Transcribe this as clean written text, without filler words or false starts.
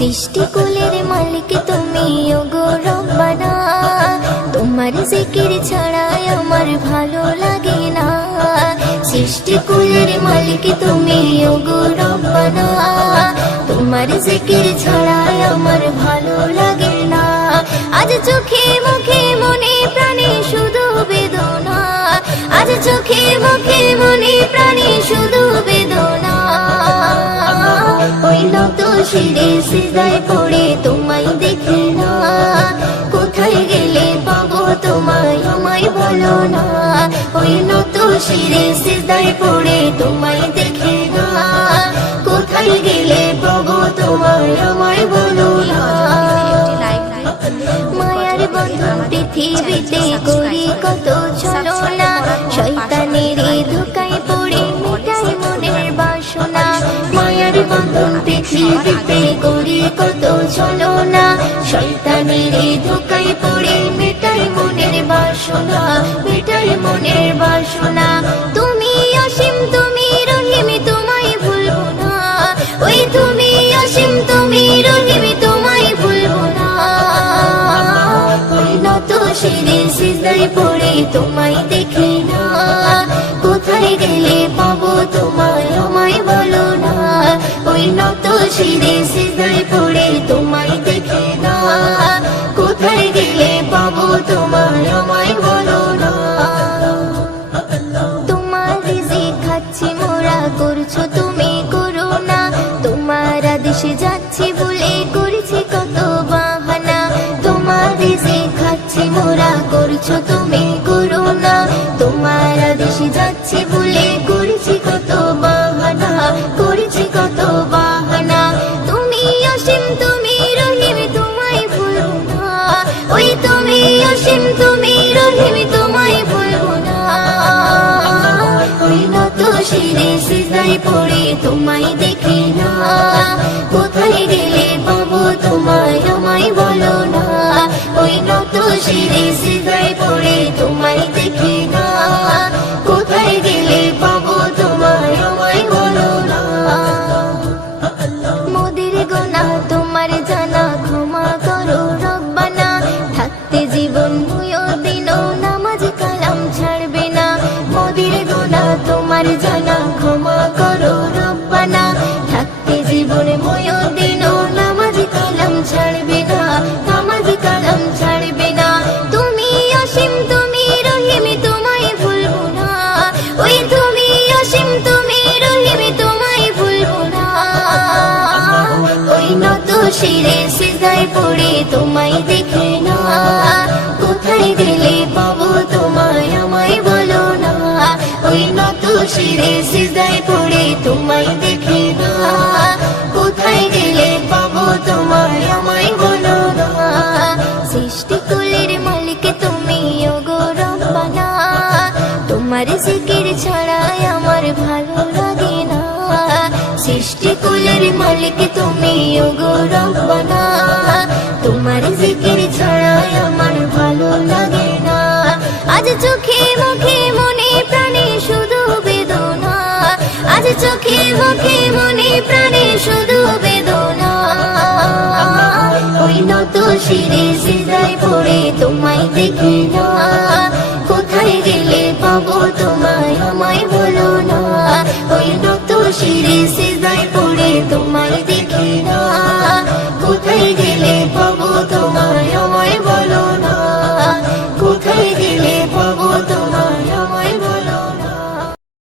সৃষ্টিকুলের মালিক তুমি ওগো রব্বানা, তোমার জিকির ছাড়া আমার ভালো লাগে না। সৃষ্টিকুলের মালিক তুমি ওগো রব্বানা, তোমার জিকির ছাড়া আমার ভালো লাগে না। আজ চোখে মুখে মনে প্রাণে শুধু বেদনা, আজ চোখে মুখে মনে প্রাণে শুধু বেদনা। ওই নত শিরে সিজদায় পড়ে তোমায় দেখি না, কোথায় গেলে পাবো তোমায় আমায় বলো না। ওই নত শিরে সিজদায় পড়ে তোমায় দেখি না, কোথায় গেলে পাবো তোমায় আমায় বলো না। মায়ার বন্ধন পৃথিবীতে করি কত ছলনা, শয়তানের ধোকায় পড়ে মেটাই মনের বাসনা। মায়ার বন্ধন পৃথিবীতে করি কত ছলনা, শয়তানের ধোকায় পড়ে মেটাই মনের বাসনা, মেটাই মনের বাসনা। তুমি অসীম তুমি রহিম তোমায় ভুলবো না, ওই তুমি অসীম তুমি রহিম তোমায় ভুলবো না। ওই নত শিরে সিজদায় পড়ে তোমায় দেখি না, কোথায় গেলে পাবো তোমায় আমায় বলো না। ওই নত শিরে সিজদায় পড়ে তোমায় দেখি না, কোথায় গেলে পাবো তোমায় আমায় বলো না। তোমার রিজিক খাচ্ছি মোরা করছো তুমি করুণা, তোমার আদেশে যাচ্ছি বলে করেছি কত বাহানা। তোমার রিজিক খাচ্ছি মোরা করছো তুমি করুণা, তোমার আদেশে যাচ্ছি বলে করেছি কত বাহানা, করেছি কত বাহানা। তুমি অসীম তুমি রহিম তোমায় ভুলবো না, ওই তুমি অসীম তুমি রহিম তোমায় ভুলবো না। ওই নত শিরে সিজদায় পড়ে তোমায় দেখি না, কোথায় গেলে পাবো তোমায় আমায় বলো না। ওই নত শিরে সিজদায় পড়ে তোমায় দেখি না, কোথায় গেলে পাবো তোমায় আমায় বলো না। মোদের গোনা তোমার জানা ক্ষমা করো রব্বানা, থাকতে জীবন ভুয়ো দিনও নামাজ কালাম ছাড়বে না। মোদের গোনা তোমার জানা ক্ষমা করো রব্বানা, থাকতে জীবন ভুয়ো দিনও নামাজ কালাম ছাড়বে না, নামাজ কালাম ছাড়বে না। তুমি অসীম তুমি রহিম তোমায় ভুলবো না, ওই তুমি অসীম তুমি রহিম তোমায় ভুলবো না। ওই নত শিরে সিজদায় পড়ে তোমায় দেখি না, কোথায় গেলে পাবো তোমায় আমায় বলো না। ওই নত শিরে সিজদায় পড়ে তোমায় দেখি না, কোথায় গেলে পাবো তোমায় আমায় বলো না। সৃষ্টিকুলের মালিক তুমি ওগো রব্বানা, তোমার জিকির ছাড়া আমার ভালো লাগে না। সৃষ্টিকুলের মালিক তুমি ওগো রব্বানা, তোমার জিকির ছাড়া আমার ভালো লাগে না। আজ চোখে মুখে মনে প্রাণে শুধু বেদনা, আজ চোখে মুখে মনে প্রাণে শুধু বেদনা। ওই নত শিরে সিজদায় পড়ে তোমায় দেখি না, কোথায় গেলে পাবো তোমায় আমায় বলো না। ওই নত শিরে সিজদায় পড়ে তোমায়